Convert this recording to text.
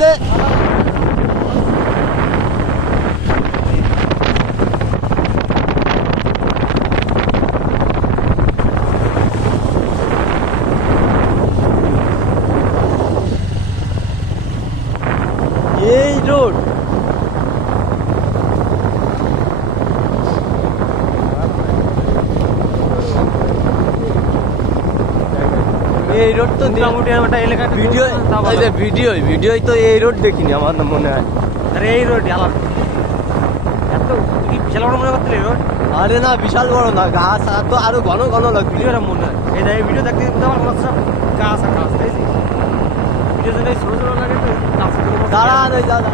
দে। এই রোড এই রোড তো মোটামুটি একটা এলাকা ভিডিওই তো এই রোড দেখিনি আমার মনে হয়। আরে এই রোড আলাদা এত কি বিশাল বড় মনে করতে রোড? আরে না বিশাল বড় না, ঘাস আর তো আরো ঘন ঘন লাগবে। ভিডিওটা মনে হয় এই ভিডিও দেখতে কিন্তু আমার মনে হচ্ছে গাছ আর গাছ, তাই ভিডিও যদি ছোট ছোট লাগে তো গাছ দাঁড়া দাঁড়া